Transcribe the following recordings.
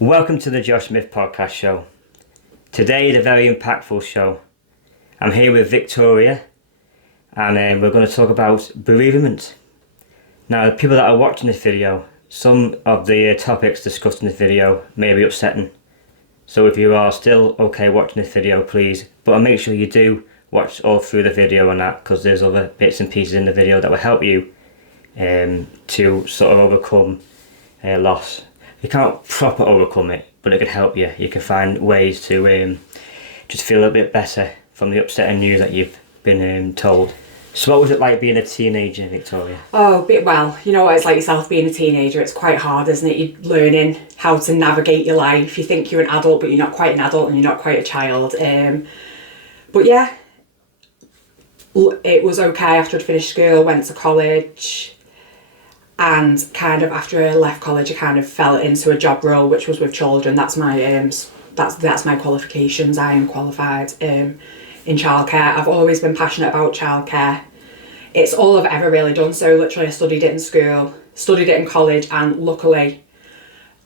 Welcome to the Josh Smith podcast show. Today, the very impactful show. I'm here with Victoria and we're going to talk about bereavement. Now, the people that are watching this video, some of the topics discussed in this video may be upsetting. So if you are still okay watching this video, please, but make sure you do watch all through the video and that, because there's other bits and pieces in the video that will help you to sort of overcome loss. You can't proper overcome it, but it can help you. You can find ways to just feel a bit better from the upsetting news that you've been told. So what was it like being a teenager, Victoria? Oh, well, you know what it's like yourself being a teenager. It's quite hard, isn't it? You're learning how to navigate your life. You think you're an adult, but you're not quite an adult and you're not quite a child. But yeah, it was okay after I'd finished school, went to college. And kind of after I left college, I kind of fell into a job role, which was with children. That's my that's my qualifications. I am qualified in childcare. I've always been passionate about childcare. It's all I've ever really done. So literally I studied it in school, studied it in college, and luckily,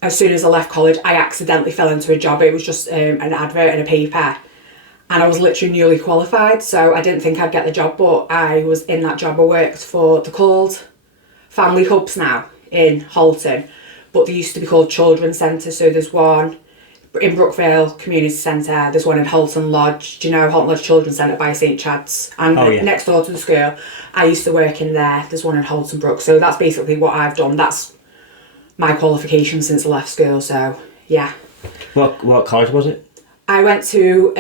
as soon as I left college, I accidentally fell into a job. It was just an advert in a paper. And I was literally newly qualified, so I didn't think I'd get the job, but I was in that job. I worked for, they're called family hubs now in Halton, but they used to be called children's centres. So there's one in Brookvale Community Centre, there's one in Halton Lodge. Do you know Halton Lodge Children's Centre by St Chad's? And next door to the school, I used to work in there. There's one in Halton Brook. So that's basically what I've done. That's my qualification since I left school. So yeah. What college was it? I went to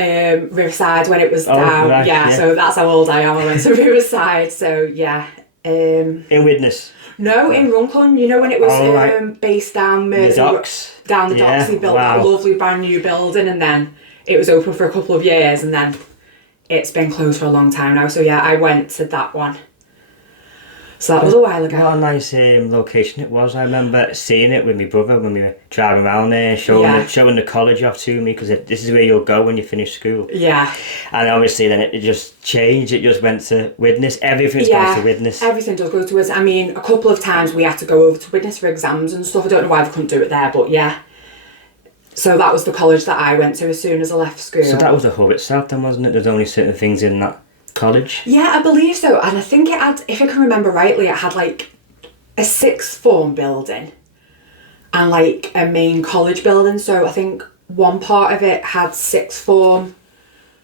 Riverside when it was down. Right, yeah, so that's how old I am. I went to Riverside. So yeah. In Widnes? No, in Runcorn. You know when it was based down the docks? Down the docks. They built that lovely brand new building, and then it was open for a couple of years, and then it's been closed for a long time now. So yeah, I went to that one. So that was a while ago. What a nice location it was. I remember seeing it with my brother when we were driving around there, showing the college off to me, because this is where you'll go when you finish school. Yeah. And obviously then it just changed. It just went to Widnes. Everything's gone to Widnes. Everything does go to Widnes. I mean, a couple of times we had to go over to Widnes for exams and stuff. I don't know why they couldn't do it there, but yeah. So that was the college that I went to as soon as I left school. So that was the hub itself then, wasn't it? There's only certain things in that college? Yeah, I believe so. And I think it had, if I can remember rightly, it had like a sixth form building and like a main college building. So I think one part of it had sixth form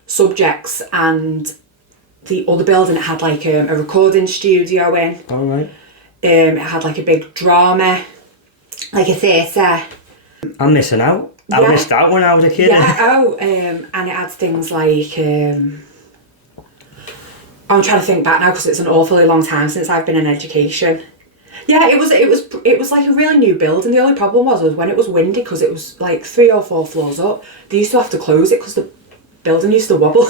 subjects, and the other building it had like a recording studio in. All right. It had like a big drama, like a theatre. I'm missing out. I missed out when I was a kid. Yeah, and it had things like I'm trying to think back now because it's an awfully long time since I've been in education. Yeah, it was like a really new building. The only problem was when it was windy, because it was like 3 or 4 floors up. They used to have to close it because the building used to wobble.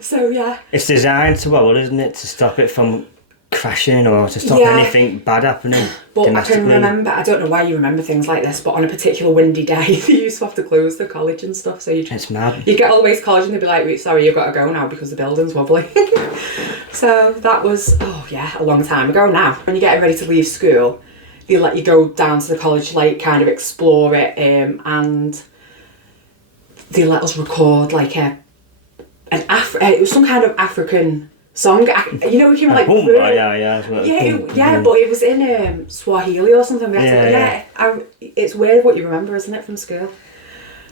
So yeah. It's designed to wobble, isn't it, to stop it from crashing or to stop anything bad happening. But I can remember, I don't know why you remember things like this, but on a particular windy day, they used to have to close the college and stuff. So it's mad. You get all the way to college and they'd be like, sorry, you've got to go now because the building's wobbly. So that was, a long time ago now. When you're getting ready to leave school, they let you go down to the college to like kind of explore it, and they let us record like it was some kind of African song. You know, we came like but it was in Swahili or something. It's weird what you remember, isn't it, from school?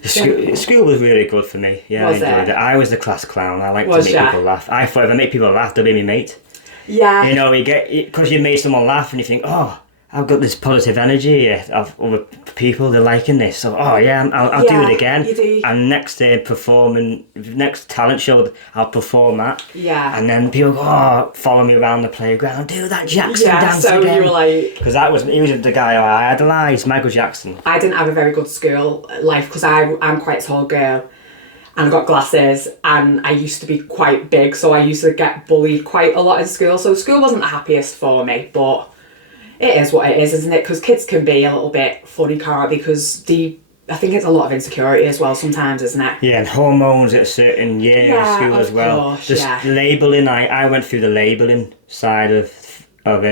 School was really good for me. Yeah, I enjoyed it. I was the class clown. I like to make people laugh. I thought if I make people laugh, they'll be my mate. Yeah. You know, because you made someone laugh and you think, oh, I've got this positive energy of other people, they're liking this. So, I'll do it again. You do. And next next talent show, I'll perform that. Yeah. And then people go, follow me around the playground, do that Jackson dance so again. You were like... Because he was the guy I idolised, Michael Jackson. I didn't have a very good school life because I'm quite a tall girl. And I got glasses, and I used to be quite big, so I used to get bullied quite a lot in school. So school wasn't the happiest for me, but it is what it is, isn't it? Because kids can be a little bit funny, can't they? Because I think it's a lot of insecurity as well sometimes, isn't it? Yeah, and hormones at a certain year in school as well. Course, labelling, I went through the labelling side of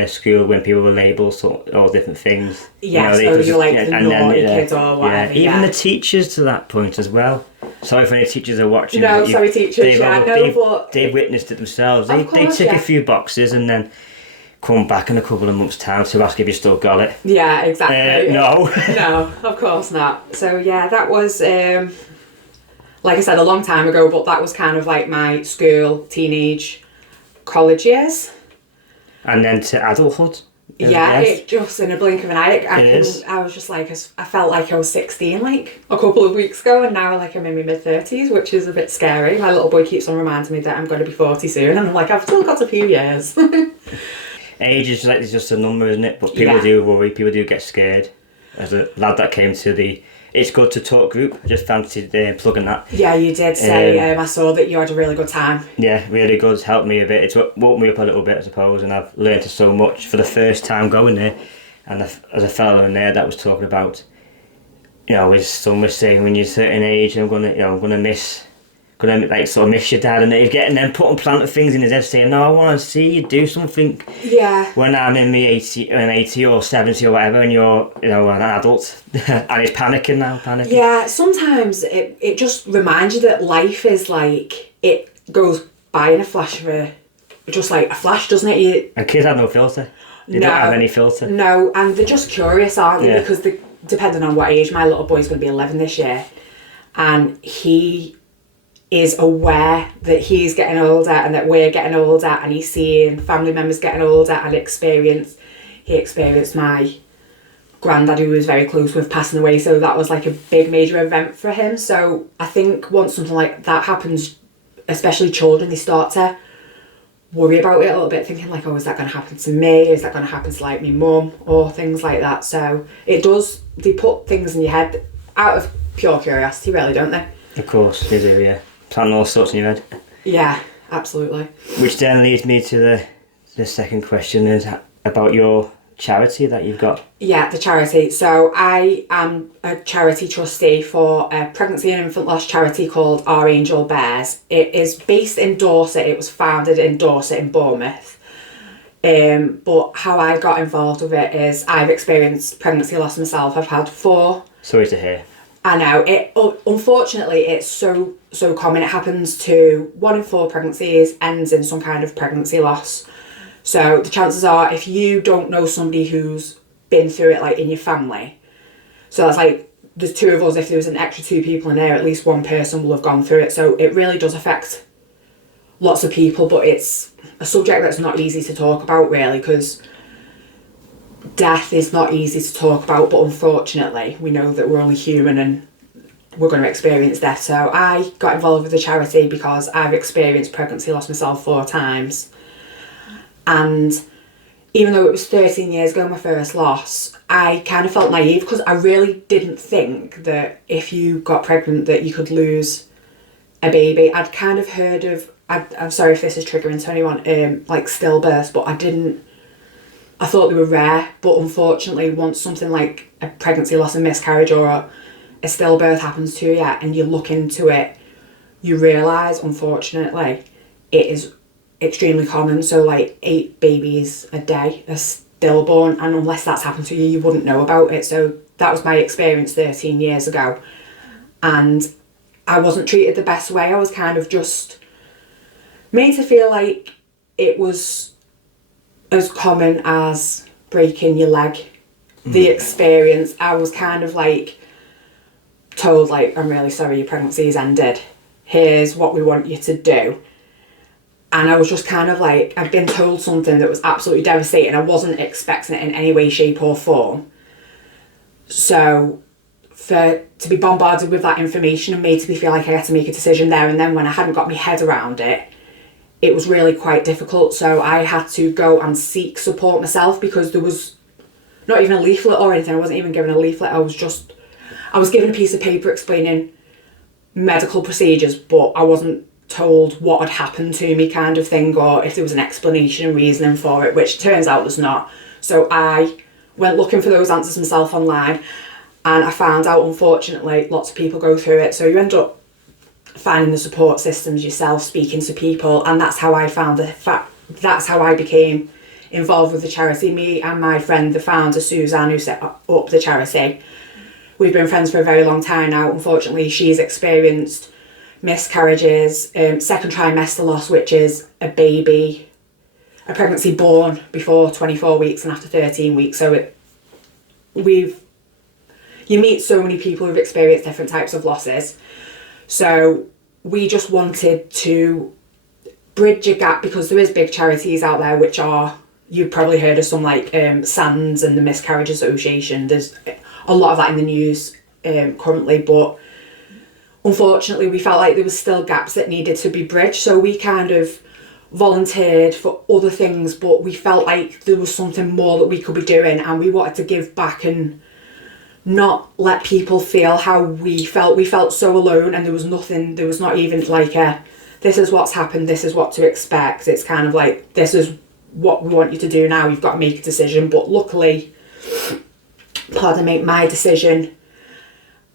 school when people were labelled all different things. Yeah, they so could you're like the and then, naughty kids or whatever. Even the teachers to that point as well. Sorry if any teachers are watching. No, sorry teachers, they've witnessed it themselves. They course, tick a few boxes and then come back in a couple of months' time to ask if you still got it. Yeah, exactly. No. No, of course not. So yeah, that was, like I said, a long time ago, but that was kind of like my school, teenage, college years. And then to adulthood. Yeah, it just in a blink of an eye. I was just like, I felt like I was 16 like a couple of weeks ago, and now like I'm in my mid-30s, which is a bit scary. My little boy keeps on reminding me that I'm going to be 40 soon, and I'm like, I've still got a few years. Age is like, it's just a number, isn't it? But people do worry, people do get scared. As a lad that came to the It's Good to Talk group, I just fancied plugging that. Yeah, you did say, I saw that you had a really good time. Yeah, really good. It's helped me a bit. It's woke me up a little bit, I suppose, and I've learned so much for the first time going there. And as a fellow in there that was talking about, his son was saying, when you're a certain age, I'm gonna miss your dad, and he's getting them planting things in his head, saying, no, I want to see you do something. Yeah. When I'm in my 80 or 70 or whatever, and you're an adult, and he's panicking now. Yeah, sometimes it just reminds you that life is like, it goes by in a flash of just like a flash, doesn't it? And kids have no filter. They don't have any filter. No, and they're just curious, aren't they? Yeah. Because depending on what age, my little boy's going to be 11 this year, and he is aware that he's getting older and that we're getting older, and he's seeing family members getting older, and he experienced my granddad, who was very close with, passing away, so that was like a big major event for him. So I think once something like that happens, especially children, they start to worry about it a little bit, thinking like, oh, is that going to happen to me? Is that going to happen to like my mum, or things like that? So they put things in your head out of pure curiosity, really, don't they? Of course they do, yeah. Planning all sorts in your head. Yeah, absolutely. Which then leads me to the second question, is about your charity that you've got. Yeah, the charity. So I am a charity trustee for a pregnancy and infant loss charity called Our Angel Bears. It is based in Dorset. It was founded in Dorset in Bournemouth. But how I got involved with it is I've experienced pregnancy loss myself. I've had 4. Sorry to hear. I know. Unfortunately, it's so common. It happens to 1 in 4 pregnancies ends in some kind of pregnancy loss. So the chances are, if you don't know somebody who's been through it, like in your family, so that's like, there's 2 of us, if there was an extra 2 people in there, at least 1 person will have gone through it. So it really does affect lots of people, but it's a subject that's not easy to talk about, really, because death is not easy to talk about, but unfortunately we know that we're only human and we're going to experience death. So I got involved with the charity because I've experienced pregnancy loss myself 4 times, and even though it was 13 years ago, my first loss, I kind of felt naive because I really didn't think that if you got pregnant that you could lose a baby. I'd kind of heard of, I'm sorry if this is triggering to anyone, like stillbirths, but I thought they were rare. But unfortunately, once something like a pregnancy loss and miscarriage or a stillbirth happens to you and you look into it, you realise, unfortunately, it is extremely common. So like 8 babies a day are stillborn, and unless that's happened to you, you wouldn't know about it. So that was my experience 13 years ago, and I wasn't treated the best way. I was kind of just made to feel like it was as common as breaking your leg. The experience, I was kind of like told, like, I'm really sorry, your pregnancy's ended, here's what we want you to do. And I was just kind of like, I'd been told something that was absolutely devastating. I wasn't expecting it in any way, shape or form. So to be bombarded with that information and made to me feel like I had to make a decision there and then, when I hadn't got my head around it, it was really quite difficult. So I had to go and seek support myself, because there was not even a leaflet or anything. I wasn't even given a leaflet. I was given a piece of paper explaining medical procedures, but I wasn't told what had happened to me, kind of thing, or if there was an explanation and reasoning for it, which turns out there's not. So I went looking for those answers myself online, and I found out, unfortunately, lots of people go through it. So you end up finding the support systems yourself, speaking to people, and that's how I found that's how I became involved with the charity. Me and my friend, the founder, Suzanne, who set up the charity, we've been friends for a very long time now. Unfortunately, she's experienced miscarriages, second trimester loss, which is a pregnancy born before 24 weeks and after 13 weeks. So you meet so many people who've experienced different types of losses. So we just wanted to bridge a gap, because there is big charities out there which are, you've probably heard of some like SANS and the Miscarriage Association. There's a lot of that in the news currently, but unfortunately we felt like there was still gaps that needed to be bridged. So we kind of volunteered for other things, but we felt like there was something more that we could be doing, and we wanted to give back and not let people feel how we felt. We felt so alone, and there was not even like this is what's happened, this is what to expect. It's kind of like, this is what we want you to do now, you've got to make a decision. But luckily, pardon me, my decision,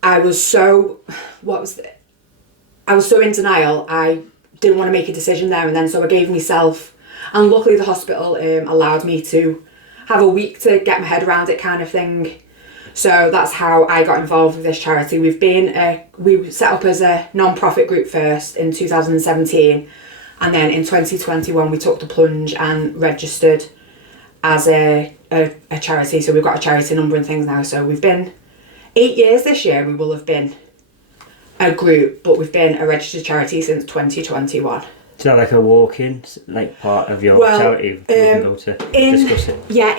I was so in denial. I didn't want to make a decision there and then, so I gave myself, and luckily the hospital allowed me to have a week to get my head around it, kind of thing. So that's how I got involved with this charity. We set up as a non-profit group first in 2017, and then in 2021 we took the plunge and registered as a charity. So we've got a charity number and things now. So we've been 8 years this year. We will have been a group, but we've been a registered charity since 2021. Is that like a walk-in, like part of your charity? You can go to discuss it. Yeah,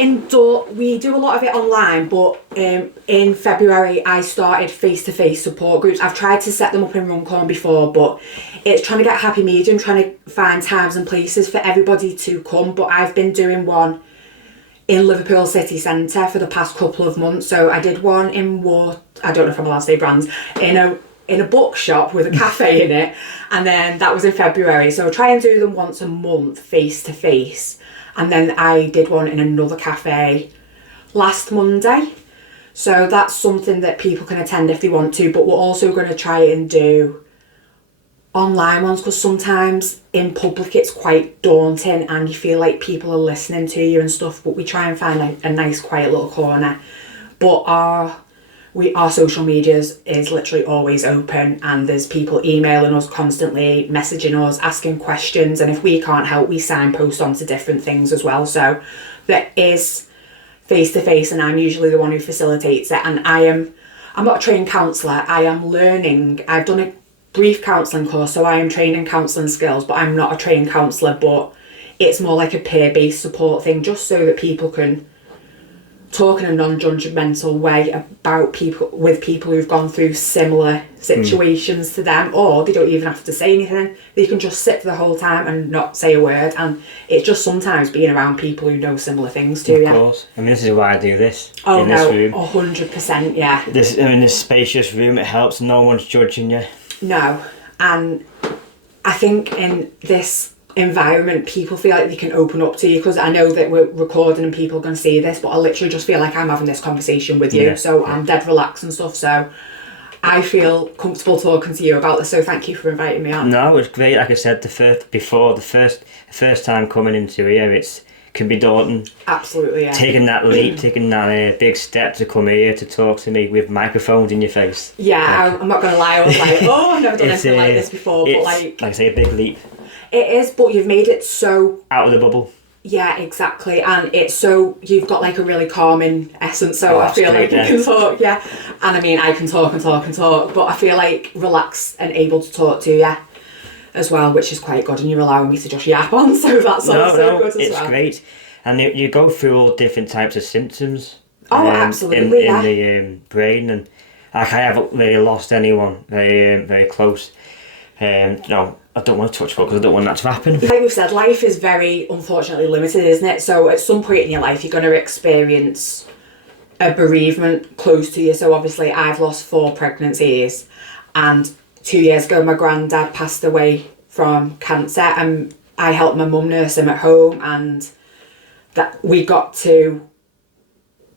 we do a lot of it online, but in February I started face-to-face support groups. I've tried to set them up in Runcorn before, but it's trying to get a happy medium, trying to find times and places for everybody to come. But I've been doing one in Liverpool city centre for the past couple of months. So I did one in I don't know if I'm allowed to say brands, in a bookshop with a cafe in it, and then that was in February. So I try and do them once a month face to face, and then I did one in another cafe last Monday. So that's something that people can attend if they want to, but we're also going to try and do online ones, because sometimes in public it's quite daunting and you feel like people are listening to you and stuff, but we try and find a nice quiet little corner. But our social medias is literally always open, and there's people emailing us constantly, messaging us, asking questions, and if we can't help, we signpost onto different things as well. So there is face-to-face, and I'm usually the one who facilitates it, and I'm not a trained counsellor. I am learning. I've done a brief counselling course, so I am trained in counselling skills, but I'm not a trained counsellor. But it's more like a peer-based support thing, just so that people can talk in a non-judgmental way about people who've gone through similar situations to them, or they don't even have to say anything. They can just sit for the whole time and not say a word, and it's just sometimes being around people who know similar things to you. Of course. I mean, this is why I do this. Oh in no, this room. 100%, yeah. This spacious room, it helps. No one's judging you. No, and I think in this environment people feel like they can open up to you, because I know that we're recording and people are going to see this, but I literally just feel like I'm having this conversation with you. So I'm dead relaxed and stuff, so I feel comfortable talking to you about this, so thank you for inviting me on. No, it was great. Like I said, the first time coming into here, can be daunting. Absolutely, yeah. Taking that leap, taking that big step to come here to talk to me with microphones in your face. Yeah, I'm not going to lie, I was like, I've never done anything like this before, but like I say, a big leap. It is, but you've made it so out of the bubble. Yeah, exactly, and it's so, you've got like a really calming essence, so I feel like you can talk, and I mean, I can talk and talk and talk, but I feel like relaxed and able to talk to you as well, which is quite good, and you're allowing me to just yap on, so that's also good as well. It's great, and you go through all different types of symptoms. Absolutely, in the brain, and like I haven't really lost anyone very close. I don't want to touch about because I don't want that to happen. Like we've said, life is very, unfortunately, limited, isn't it? So at some point in your life, you're going to experience a bereavement close to you. So obviously, I've lost 4 pregnancies, and 2 years ago, my granddad passed away from cancer, and I helped my mum nurse him at home, and that we got to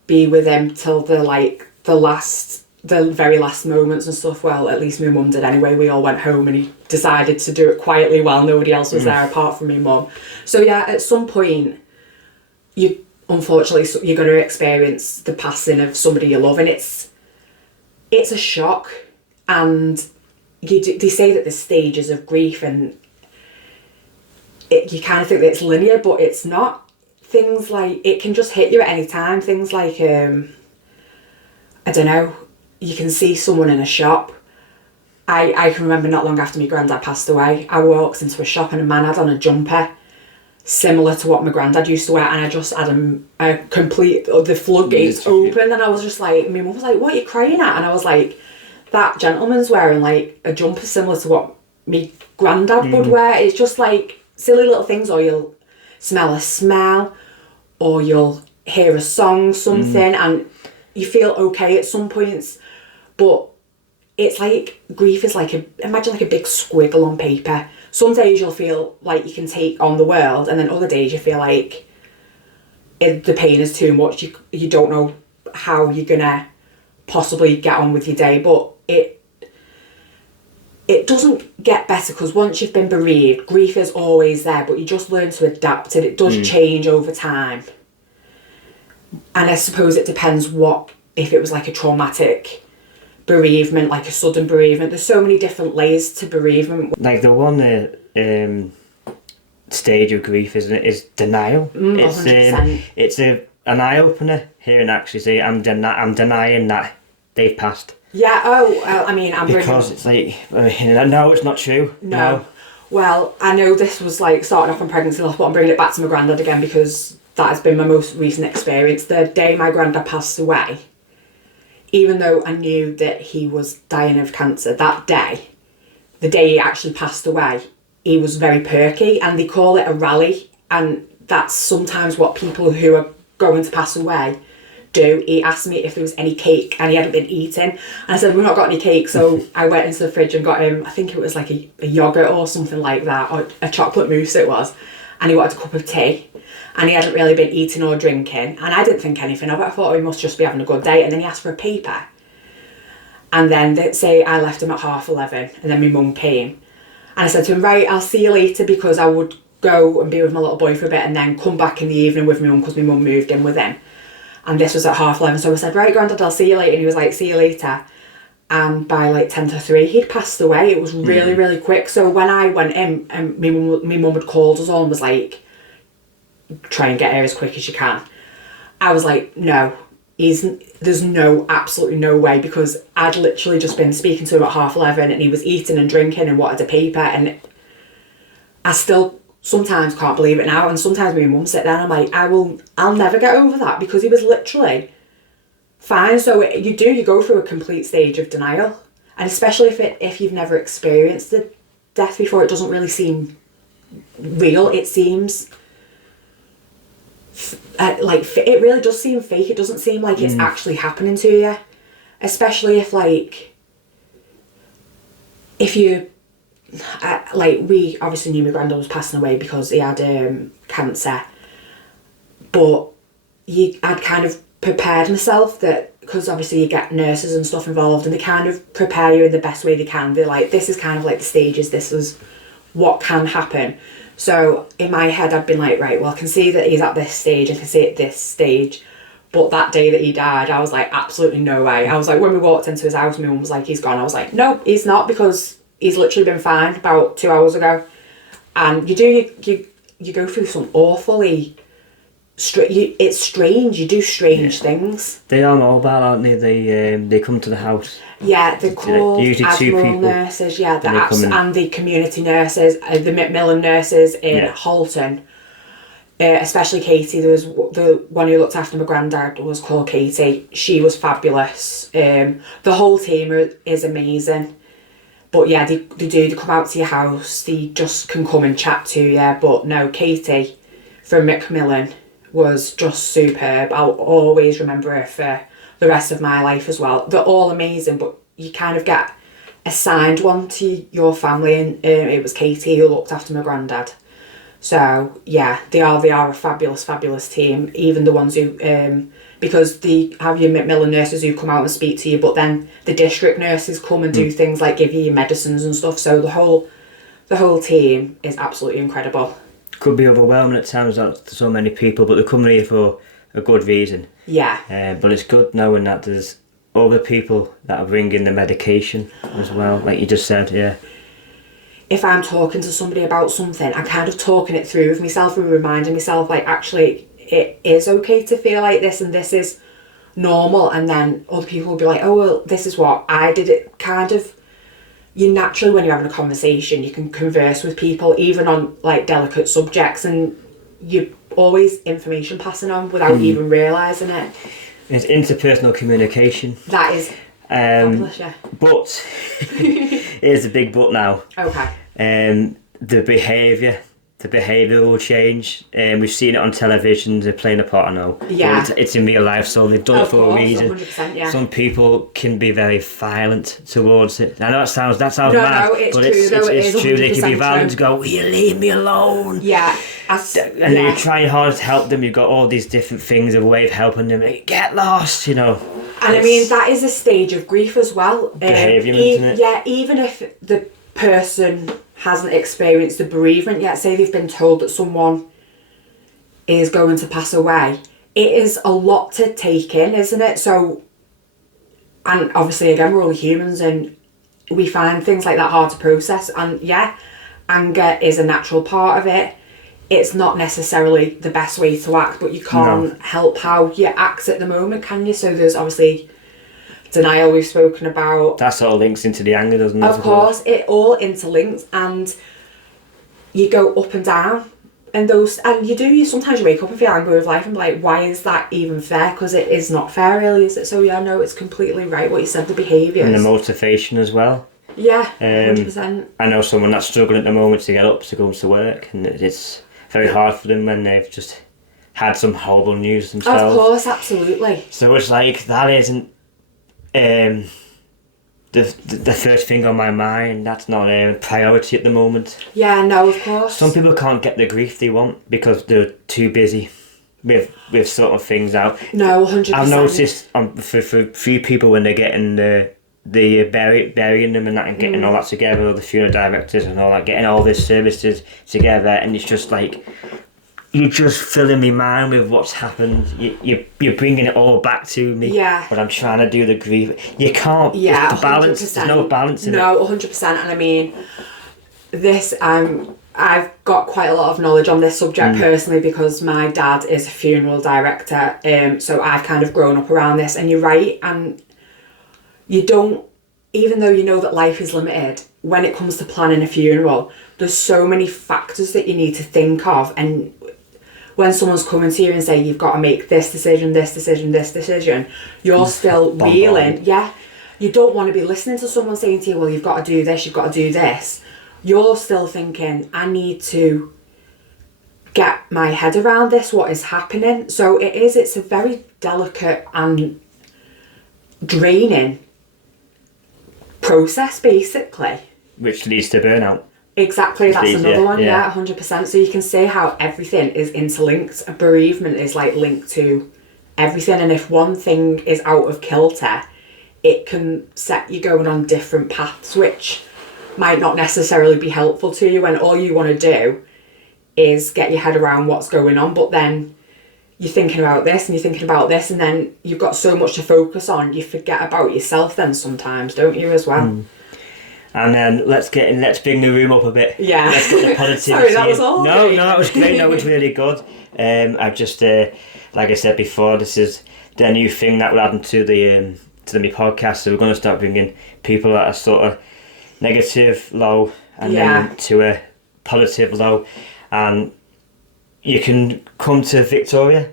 be with him till the very last moments and stuff. Well, at least my mum did anyway. We all went home and he decided to do it quietly while nobody else was there apart from my mum. So yeah, at some point unfortunately you're going to experience the passing of somebody you love, and it's a shock. And they say that there's stages of grief, and you kind of think that it's linear, but it's not. Things like, it can just hit you at any time. Things like, I don't know, you can see someone in a shop. I can remember not long after my granddad passed away, I walked into a shop and a man had on a jumper similar to what my granddad used to wear, and I just had a complete, the floodgates open, and I was just like, my mum was like, what are you crying at? And I was like, that gentleman's wearing like a jumper similar to what my granddad would wear. It's just like silly little things, or you'll smell a smell, or you'll hear a song, something, and you feel okay at some points. But it's like, grief is like imagine like a big squiggle on paper. Some days you'll feel like you can take on the world, and then other days you feel like the pain is too much. You don't know how you're gonna possibly get on with your day. But it doesn't get better, because once you've been bereaved, grief is always there, but you just learn to adapt it. It does change over time. And I suppose it depends if it was like a traumatic bereavement, like a sudden bereavement. There's so many different layers to bereavement. Like the one stage of grief is denial. 100%. It's an eye opener here, and actually say I'm denying that they've passed. Yeah. I mean, because it's like, no, it's not true. No. Well, I know this was like starting off on pregnancy loss, but I'm bringing it back to my granddad again, because that has been my most recent experience. The day my granddad passed away, even though I knew that he was dying of cancer, that day, the day he actually passed away, he was very perky, and they call it a rally, and that's sometimes what people who are going to pass away do. He asked me if there was any cake, and he hadn't been eating, and I said, we've not got any cake. So I went into the fridge and got him, I think it was like a yoghurt or something like that, or a chocolate mousse it was, and he wanted a cup of tea, and he hadn't really been eating or drinking, and I didn't think anything of it. I thought, he must just be having a good day. And then he asked for a paper, and then they'd say I left him at 11:30, and then my mum came, and I said to him, right, I'll see you later, because I would go and be with my little boy for a bit and then come back in the evening with my mum, because my mum moved in with him. And this was at 11:30, so I said, right, Grandad, I'll see you later. And he was like, see you later. And by like 3:10, he'd passed away. It was really, really quick. So when I went in, and my mum had called us all and was like, try and get here as quick as you can. I was like, no, there's absolutely no way, because I'd literally just been speaking to him at 11:30, and he was eating and drinking and wanted a paper, and I still sometimes can't believe it now. And sometimes my mum sit there and I'm like, I'll never get over that, because he was literally fine. So you go through a complete stage of denial, and especially if you've never experienced the death before, it doesn't really seem real. It seems like it really does seem fake. It doesn't seem like it's actually happening to you, especially if you we obviously knew my granddad was passing away because he had cancer, but I'd kind of prepared myself, that because obviously you get nurses and stuff involved, and they kind of prepare you in the best way they can. They're like, this is kind of like the stages, this is what can happen. So in my head I'd been like, right, well, I can see that he's at this stage, I can see at this stage. But that day that he died, I was like, absolutely no way. I was like, when we walked into his house, my mum was like, he's gone. I was like, no, he's not, because he's literally been fine about 2 hours ago. And you go through some awfully it's strange. You do strange things. They are mobile, aren't they? They come to the house. Yeah, they're called usually Admiral nurses. Yeah, and the community nurses, the Macmillan nurses in Halton. Especially Katie. There was the one who looked after my granddad was called Katie. She was fabulous. The whole team is amazing. But yeah, they come out to your house. They just can come and chat to you. But no, Katie from Macmillan was just superb. I'll always remember her for the rest of my life as well. They're all amazing, but you kind of get assigned one to your family, and it was Katie who looked after my granddad. So yeah, they are a fabulous team. Even the ones who because they have your Macmillan nurses who come out and speak to you, but then the district nurses come and do things like give you your medicines and stuff. So the whole team is absolutely incredible. could be overwhelming at times to so many people, but they're coming here for a good reason. Yeah. But it's good knowing that there's other people that are bringing the medication as well, like you just said, yeah. If I'm talking to somebody about something, I'm kind of talking it through with myself and reminding myself, like, actually, it is okay to feel like this and this is normal. And then other people will be like, oh, well, this is what I did. It kind of, you naturally, when you're having a conversation, you can converse with people, even on, like, delicate subjects, and you're always information passing on without even realising it. It's interpersonal communication. That is fabulous, yeah. But, here's a big but now. Okay. The behavioural change. We've seen it on television, they're playing a part, I know. Yeah. It's in real life, so they've done it for a reason. 100%, yeah. Some people can be very violent towards it. I know that sounds mad, no, it's but true, it's true. They can be 100% violent true. to go, will you leave me alone? Yeah. And then you're trying hard to help them, you've got all these different things, a way of helping them, like, get lost, you know. And I mean, that is a stage of grief as well. Behaviour, isn't it? Yeah, even if the person hasn't experienced the bereavement yet, say they've been told that someone is going to pass away, it is a lot to take in, isn't it? So, and obviously, again, we're all humans and we find things like that hard to process. And yeah, anger is a natural part of it. It's not necessarily the best way to act, but you can't help how you act at the moment, can you? So there's obviously denial we've spoken about. That sort of links into the anger, doesn't it? Of course, it all interlinks, and you go up and down. And you sometimes you wake up and feel angry with life and be like, why is that even fair? Because it is not fair, really, is it? So yeah, no, it's completely right what you said, the behaviours. And the motivation as well. Yeah, 100%. I know someone that's struggling at the moment to get up to go to work, and it's very hard for them when they've just had some horrible news themselves. Of course, absolutely. So it's like, that isn't the first thing on my mind. That's not a priority at the moment. Yeah, no, of course. Some people can't get the grief they want because they're too busy with sort of things out. No, 100%. I've noticed for few people when they're getting the burying them and that, and getting all that together, the funeral directors and all that, getting all these services together, and it's just like, you're just filling me mind with what's happened. You're bringing it all back to me. Yeah. But I'm trying to do the grief. You can't. Yeah, the balance. 100%. There's no balance in it. No, 100%. And I mean, this I've got quite a lot of knowledge on this subject personally, because my dad is a funeral director. So I've kind of grown up around this. And you're right. And you don't, even though you know that life is limited, when it comes to planning a funeral, there's so many factors that you need to think of. And when someone's coming to you and say, you've got to make this decision, this decision, this decision, you're still reeling. Yeah. You don't want to be listening to someone saying to you, well, you've got to do this, you've got to do this. You're still thinking, I need to get my head around this, what is happening. So it's a very delicate and draining process, basically. Which leads to burnout. Exactly, that's another one, yeah. 100%. So you can see how everything is interlinked. A bereavement is like linked to everything, and if one thing is out of kilter, it can set you going on different paths, which might not necessarily be helpful to you when all you want to do is get your head around what's going on, but then you're thinking about this and you're thinking about this, and then you've got so much to focus on, you forget about yourself then sometimes, don't you, as well? And then let's bring the room up a bit. Yeah. Let's get the positivity. Sorry, that was all. No, that was great. That was really good. I've just, like I said before, this is the new thing that we're adding to the my podcast. So we're going to start bringing people that are sort of negative, low, and then to a positive low. And you can come to Victoria.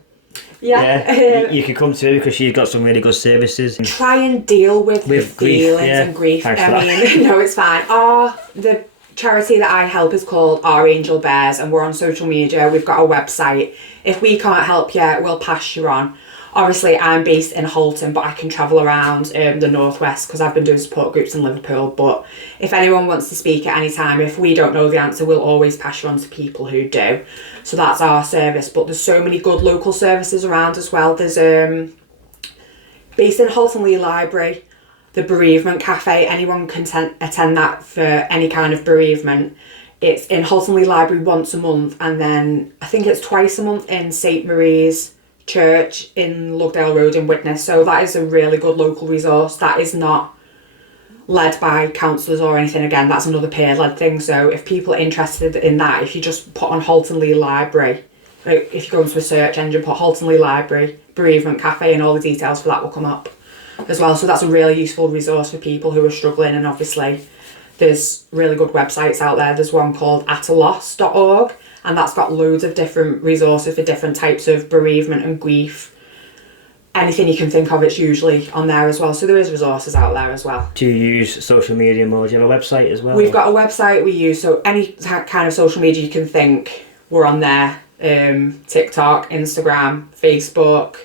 Yeah. You can come to her because she's got some really good services. Try and deal with your grief, feelings and grief. Thanks I for that. mean, no, it's fine. The charity that I help is called Our Angel Bears, and we're on social media. We've got a website. If we can't help you, we'll pass you on. Obviously, I'm based in Halton, but I can travel around the northwest because I've been doing support groups in Liverpool. But if anyone wants to speak at any time, if we don't know the answer, we'll always pass you on to people who do. So that's our service. But there's so many good local services around as well. There's based in Halton Lee Library, the Bereavement Cafe. Anyone can attend that for any kind of bereavement. It's in Halton Library once a month, and then I think it's twice a month in St Marie's Church in Lugdale Road in Widnes. So that is a really good local resource. That is not led by counsellors or anything. Again, that's another peer-led thing. So if people are interested in that, if you just put on Halton Library, if you go into a search engine, put Halton Library, Bereavement Cafe, and all the details for that will come up as well. So that's a really useful resource for people who are struggling. And obviously there's really good websites out there. There's one called ataloss.org, and that's got loads of different resources for different types of bereavement and grief. Anything you can think of, it's usually on there as well. So there is resources out there as well. Do you use social media more? Do you have a website as well? We've got a website we use, so any kind of social media you can think, we're on there. TikTok, Instagram, Facebook,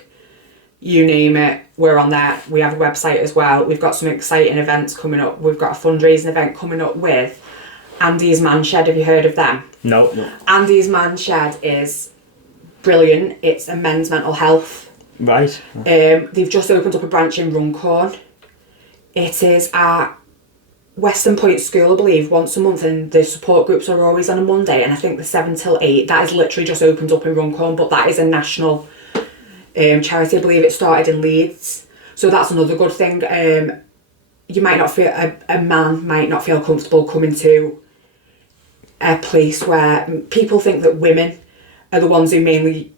you name it, we're on there. We have a website as well. We've got some exciting events coming up. We've got a fundraising event coming up with Andy's Man Shed. Have you heard of them? No. Andy's Man Shed is brilliant. It's a men's mental health. Right. They've just opened up a branch in Runcorn. It is at Western Point School, I believe, once a month, and the support groups are always on a Monday, and I think the 7 till 8. That is literally just opened up in Runcorn, but that is a national charity. I believe it started in Leeds, so that's another good thing. You might not feel, a man might not feel comfortable coming to a place where people think that women are the ones who mainly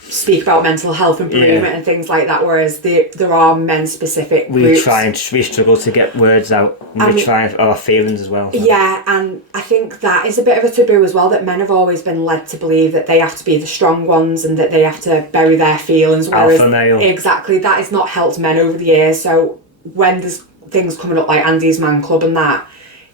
speak about mental health and bereavement and things like that, whereas there are men specific groups. We struggle to get words out, and we try our feelings as well. Yeah, and I think that is a bit of a taboo as well, that men have always been led to believe that they have to be the strong ones and that they have to bury their feelings, whereas alpha male. Exactly, that has not helped men over the years. So when there's things coming up like Andy's Man Club and that,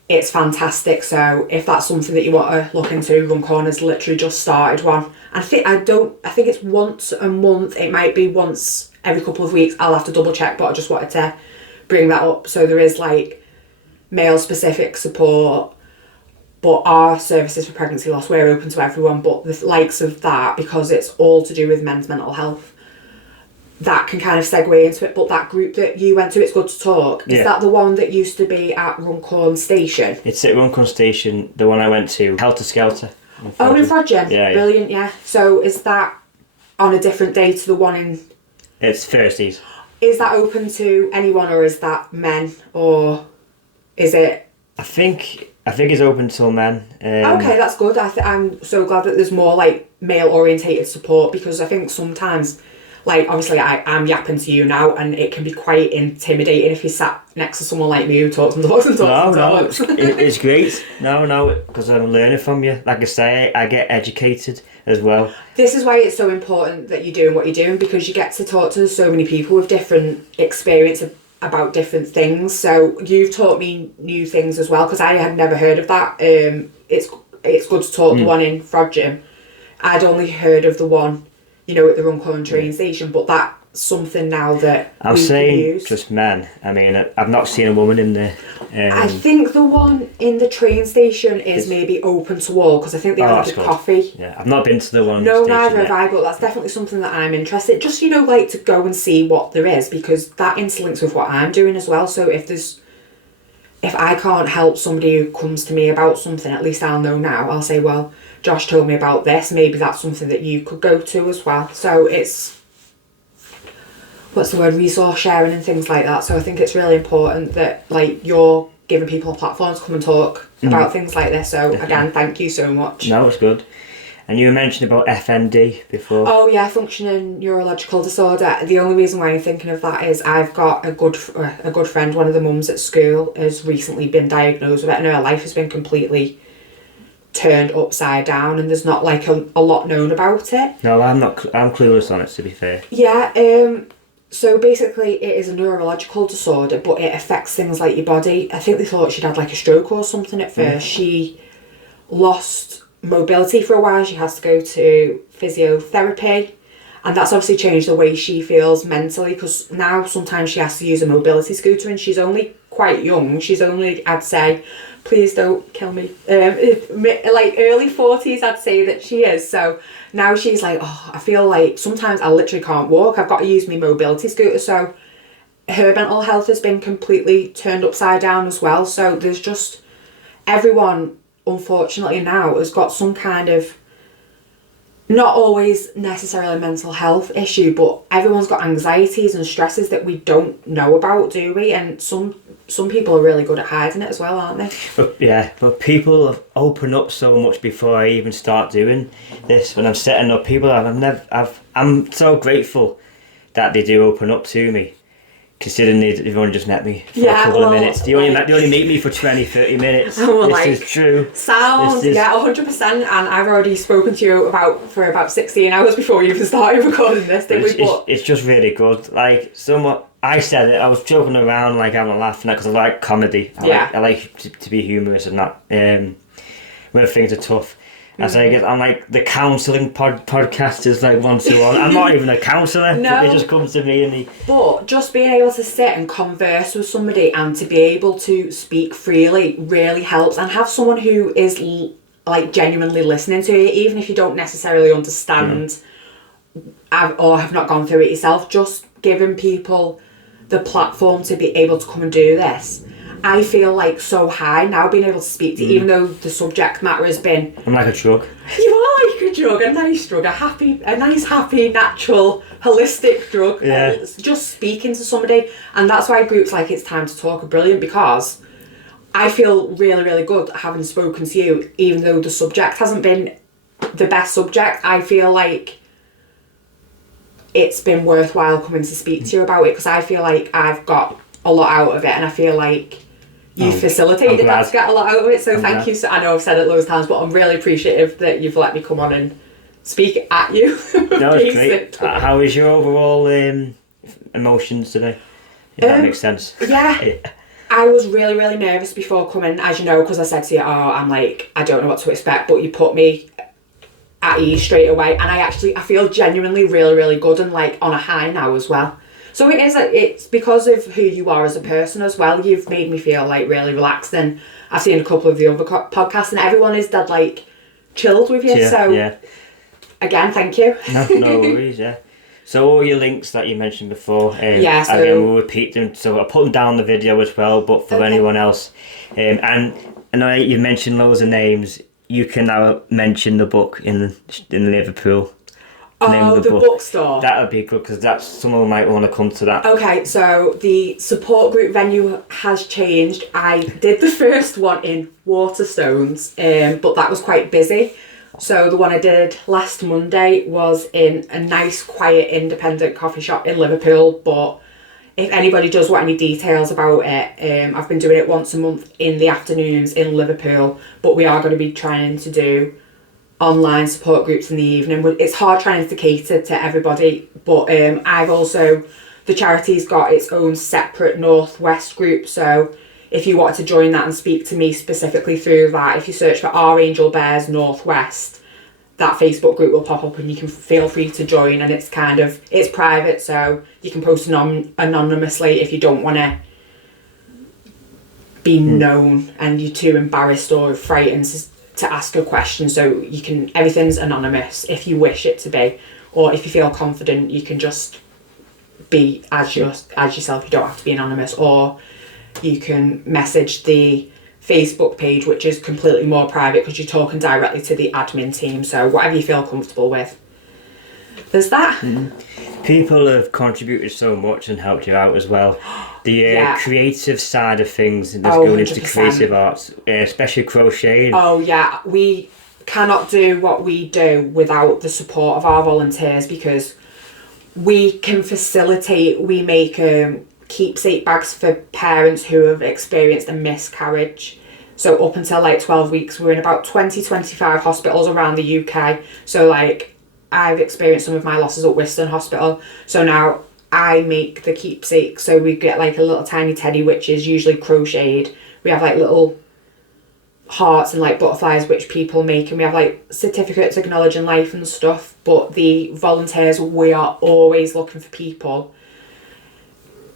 it's fantastic. So if that's something that you want to look into, Runcorn has literally just started one. I think it's once a month. It might be once every couple of weeks. I'll have to double check, but I just wanted to bring that up. So there is like male specific support, but our services for pregnancy loss, we're open to everyone. But the likes of that, because it's all to do with men's mental health, that can kind of segue into it. But that group that you went to, It's Good to Talk, is that the one that used to be at Runcorn Station? It's at Runcorn Station, the one I went to, Helter Skelter. In Frodsham? Yeah. Brilliant, yeah. So is that on a different day to the one in... It's Thursdays. Is that open to anyone, or is that men, or is it... I think it's open to men. Okay, that's good. I'm so glad that there's more like male orientated support, because I think sometimes, like, obviously I'm yapping to you now, and it can be quite intimidating if you sat next to someone like me who talks and talks and talks. It's great. No, because I'm learning from you. Like I say, I get educated as well. This is why it's so important that you're doing what you're doing, because you get to talk to so many people with different experience about different things. So you've taught me new things as well, because I had never heard of that. It's Good to Talk, the one in Frodsham. I'd only heard of the one, at the Runcorn train station, but that's something now that I'm saying just men. I mean, I've not seen a woman in there. I think the one in the train station is maybe open to all, because I think they have like a coffee. Yeah, I've not been to the one. No, neither have I, but that's definitely something that I'm interested. Just like to go and see what there is, because that interlinks with what I'm doing as well. So if I can't help somebody who comes to me about something, at least I'll know now. I'll say, well, Josh told me about this, maybe that's something that you could go to as well. So it's, resource sharing and things like that. So I think it's really important that you're giving people a platform to come and talk about things like this. So again, thank you so much. No, it's good. And you were mentioning about FND before. Oh yeah, functioning neurological disorder. The only reason why I'm thinking of that is I've got a good friend, one of the mums at school, has recently been diagnosed with it, and her life has been completely turned upside down, and there's not a lot known about it. No, I'm clueless on it, to be fair. Yeah, so basically it is a neurological disorder, but it affects things like your body. I think they thought she'd had a stroke or something at first. She lost mobility for a while. She has to go to physiotherapy, and that's obviously changed the way she feels mentally, because now sometimes she has to use a mobility scooter, and she's only quite young. She's only, I'd say, please don't kill me, early 40s I'd say that she is. So now she's like, I feel like sometimes I literally can't walk, I've got to use my mobility scooter. So her mental health has been completely turned upside down as well. So there's just, everyone unfortunately now has got some kind of, not always necessarily a mental health issue, but everyone's got anxieties and stresses that we don't know about, do we? And some people are really good at hiding it as well, aren't they? But people have opened up so much before I even start doing this. When I'm setting up people, I'm so grateful that they do open up to me, considering they've only just met me for a couple of minutes. They only meet me for 20-30 minutes. This is true. Sound, 100%. And I've already spoken to you for about 16 hours before we even started recording this, didn't we? It's just really good. Like, I said it, I was joking around, like having a laugh, because I like comedy. I like to be humorous and that. When things are tough. I'm like the counselling podcast is like one-to-one. I'm not even a counsellor. No. It just comes to me But just being able to sit and converse with somebody and to be able to speak freely really helps, and have someone who is like genuinely listening to you, even if you don't necessarily understand or have not gone through it yourself. Just giving people the platform to be able to come and do this, I feel like so high now, being able to speak to, even though the subject matter has been... I'm like a drug. You are like a drug, a nice drug, a nice, happy, natural, holistic drug. Yeah. Just speaking to somebody. And that's why groups like It's Time to Talk are brilliant, because I feel really, really good having spoken to you, even though the subject hasn't been the best subject. I feel like it's been worthwhile coming to speak to you about it, because I feel like I've got a lot out of it, and I feel like you facilitated that to get a lot out of it, so thank you. So, I know I've said it loads of times, but I'm really appreciative that you've let me come on and speak at you. No, it's great. How is your overall emotions today? If that makes sense. Yeah. I was really, really nervous before coming, as you know, because I said to you, I don't know what to expect, but you put me at ease straight away, and I feel genuinely really, really good and like on a high now as well. So it's because of who you are as a person as well. You've made me feel like really relaxed, and I've seen a couple of the other podcasts and everyone is dead like chilled with you. Again, thank you. No worries, yeah. So all your links that you mentioned before, again, we'll repeat them. So I'll put them down the video as well, but for anyone else. And I know you mentioned loads of names. You can now mention the book in Liverpool. The bookstore. That would be good, because someone might want to come to that. Okay, so the support group venue has changed. I did the first one in Waterstones, but that was quite busy. So the one I did last Monday was in a nice, quiet, independent coffee shop in Liverpool. But if anybody does want any details about it, I've been doing it once a month in the afternoons in Liverpool. But we are going to be trying to do online support groups in the evening. It's hard trying to cater to everybody, but the charity's got its own separate Northwest group, so if you wanted to join that and speak to me specifically through that, if you search for Our Angel Bears Northwest, that Facebook group will pop up and you can feel free to join. And it's private, so you can post anonymously if you don't want to be known and you're too embarrassed or frightened to ask a question. So everything's anonymous if you wish it to be, or if you feel confident you can just be as yourself. You don't have to be anonymous, or you can message the Facebook page, which is completely more private because you're talking directly to the admin team. So whatever you feel comfortable with. There's that. People have contributed so much and helped you out as well. The creative side of things, and going into creative arts, especially crocheting. Oh yeah, we cannot do what we do without the support of our volunteers, because we can facilitate. We make keepsake bags for parents who have experienced a miscarriage. So up until like 12 weeks, we're in about 20-25 hospitals around the UK. So like I've experienced some of my losses at Wiston Hospital. So now I make the keepsake. So we get like a little tiny teddy, which is usually crocheted. We have like little hearts and like butterflies, which people make, and we have like certificates acknowledging life and stuff. But the volunteers, we are always looking for people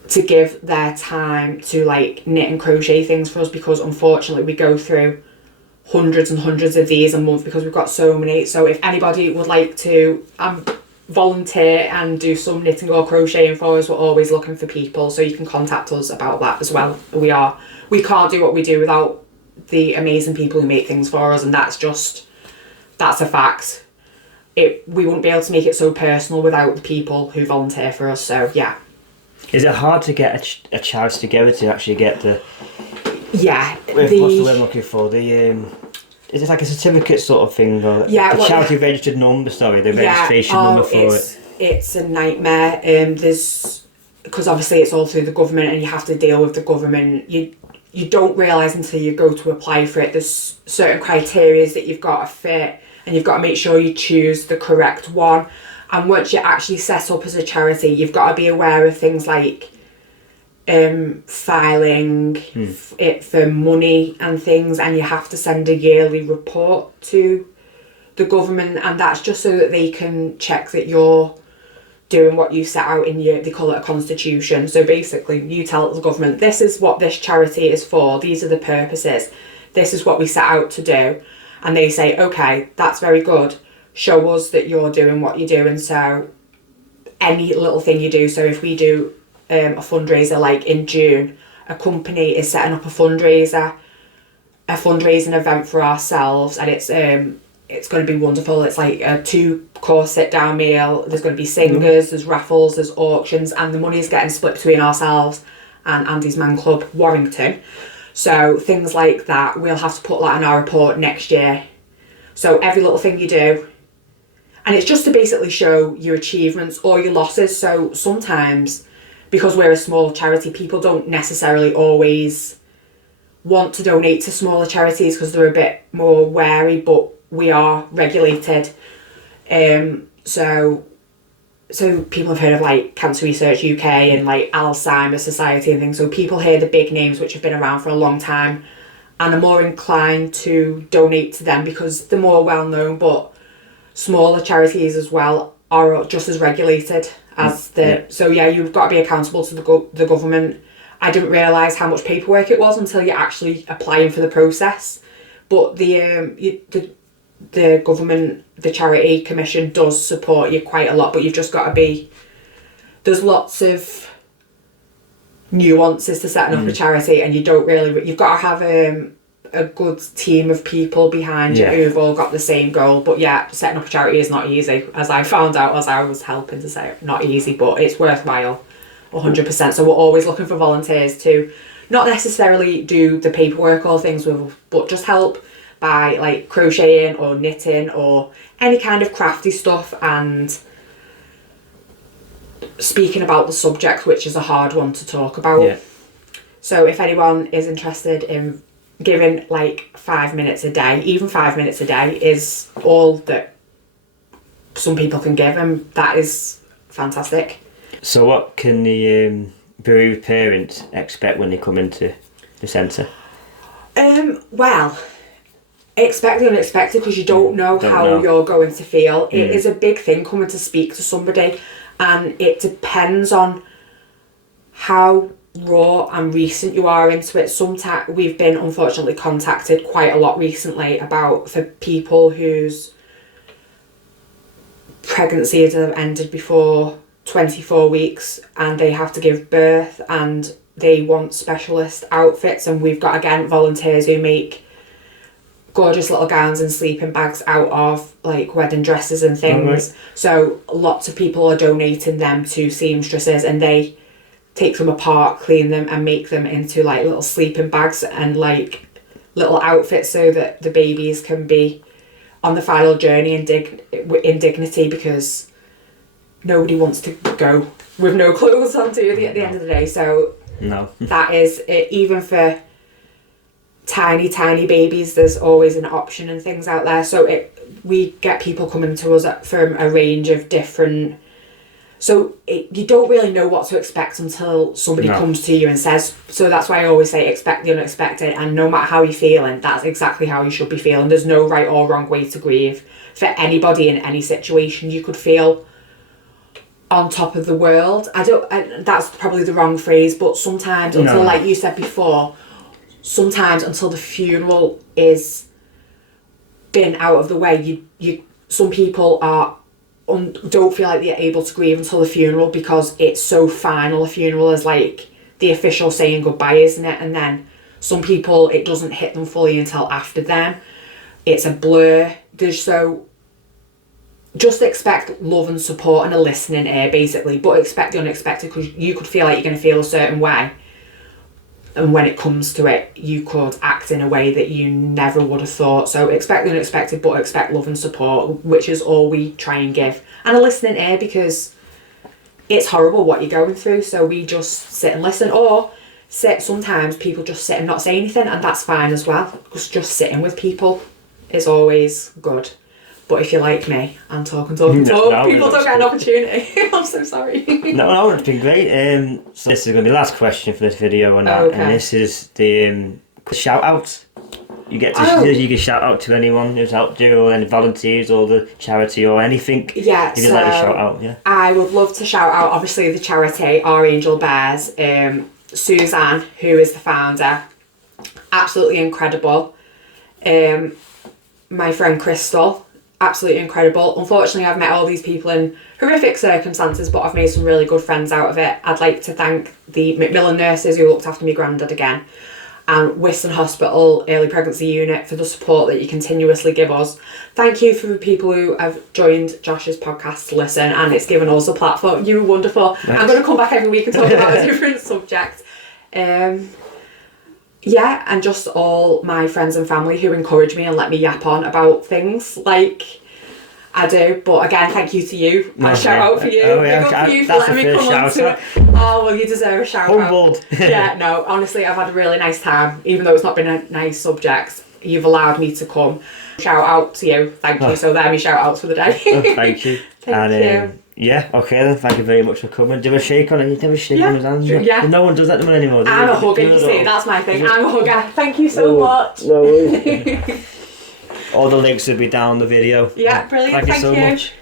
to give their time to like knit and crochet things for us, because unfortunately we go through hundreds and hundreds of these a month because we've got so many. So if anybody would like to volunteer and do some knitting or crocheting for us, we're always looking for people, so you can contact us about that as well. We can't do what we do without the amazing people who make things for us, and that's a fact. We wouldn't be able to make it so personal without the people who volunteer for us, so yeah. Is it hard to get a charity together to actually get the... Yeah. What's the word I'm looking for? Is it like a certificate sort of thing? Or the charity registered number, the registration number for it? It's a nightmare. Because obviously it's all through the government and you have to deal with the government. You don't realise until you go to apply for it, there's certain criteria that you've got to fit, and you've got to make sure you choose the correct one. And once you're actually set up as a charity, you've got to be aware of things like filing it for money and things, and you have to send a yearly report to the government, and that's just so that they can check that you're doing what you set out in they call it a constitution. So basically you tell the government, this is what this charity is for, these are the purposes, this is what we set out to do, and they say, okay, that's very good, show us that you're doing what you're doing. So any little thing you do, so if we do a fundraiser like in June, a company is setting up a fundraising event for ourselves, and it's going to be wonderful. It's like a 2-course sit-down meal. There's going to be singers, there's raffles, there's auctions, and the money is getting split between ourselves and Andy's Man Club Warrington. So things like that, we'll have to put that in our report next year. So every little thing you do, and it's just to basically show your achievements or your losses. So sometimes, because we're a small charity, people don't necessarily always want to donate to smaller charities because they're a bit more wary, but we are regulated. So people have heard of like Cancer Research UK and like Alzheimer's Society and things. So people hear the big names which have been around for a long time and are more inclined to donate to them because they're more well known. But smaller charities as well are just as regulated as so you've got to be accountable to the government. I didn't realise how much paperwork it was until you're actually applying for the process. But the government, the charity commission does support you quite a lot, but you've just got to be... There's lots of nuances to setting up a charity, and you don't really... You've got to have a good team of people behind you who've all got the same goal. But setting up a charity is not easy, as I found out as I was helping to say it. Not easy, but it's worthwhile, 100%. So we're always looking for volunteers to not necessarily do the paperwork or things with, but just help by like crocheting or knitting or any kind of crafty stuff, and speaking about the subject, which is a hard one to talk about. So if anyone is interested in giving like 5 minutes a day, even 5 minutes a day is all that some people can give, and that is fantastic. So what can the bereaved parents expect when they come into the centre? Well, expect the unexpected, because you don't know how you're going to feel. It is a big thing coming to speak to somebody, and it depends on how raw and recent you are into it. Sometimes we've been unfortunately contacted quite a lot recently for people whose pregnancies have ended before 24 weeks and they have to give birth, and they want specialist outfits, and we've got again volunteers who make gorgeous little gowns and sleeping bags out of like wedding dresses and things. So lots of people are donating them to seamstresses, and they take them apart, clean them, and make them into like little sleeping bags and like little outfits so that the babies can be on the final journey in dignity, because nobody wants to go with no clothes on, do they, at the end of the day. So that is it. Even for tiny babies, there's always an option and things out there. So we get people coming to us from a range of different... So you don't really know what to expect until somebody comes to you and says. So that's why I always say expect the unexpected, and no matter how you're feeling, that's exactly how you should be feeling. There's no right or wrong way to grieve. For anybody in any situation, you could feel on top of the world. That's probably the wrong phrase, but sometimes until, like you said before, sometimes until the funeral is been out of the way, you some people don't feel like they're able to grieve until the funeral, because it's so final. A funeral is like the official saying goodbye, isn't it? And then Some people, it doesn't hit them fully until after them. It's a blur. Just expect love and support and a listening ear, basically, but expect the unexpected, because you could feel like you're going to feel a certain way, and when it comes to it, you could act in a way that you never would have thought. So expect the unexpected, but expect love and support, which is all we try and give, and a listening ear, because it's horrible what you're going through. So we just sit and listen, or sometimes people just sit and not say anything, and that's fine as well, because just sitting with people is always good. But if you're like me and talk, people don't get an opportunity. I'm so sorry. No, it's been great. So this is going to be the last question for this video, and this is the shout out. You get to you can shout out to anyone who's helped you, or any volunteers, or the charity, or anything. Yeah, if you'd like to shout out, yeah. I would love to shout out, obviously, the charity, Our Angel Bears. Suzanne, who is the founder, absolutely incredible. My friend Crystal, absolutely incredible. Unfortunately, I've met all these people in horrific circumstances, but I've made some really good friends out of it. I'd like to thank the Macmillan nurses who looked after my granddad again, and Whiston Hospital Early Pregnancy Unit for the support that you continuously give us. Thank you for the people who have joined Josh's podcast to listen, and it's given us a platform. You were wonderful. Thanks. I'm going to come back every week and talk about a different subject. Yeah, and just all my friends and family who encourage me and let me yap on about things like I do. But again, thank you to you. My shout out for you. Big up for you for letting me come on to it. Oh, well, you deserve a shout out. Yeah, no, honestly, I've had a really nice time. Even though it's not been a nice subject, you've allowed me to come. Shout out to you. Thank you. So there are my shout outs for the day. Thank you. Thank you. Yeah, okay then, thank you very much for coming. Do a shake on it, you never shake on his hands. Yeah. No one does that to me anymore. I'm a hugger, you see, that's my thing. I'm a hugger. Thank you so much. No worries. All the links will be down the video. Yeah, brilliant. Thank you so much.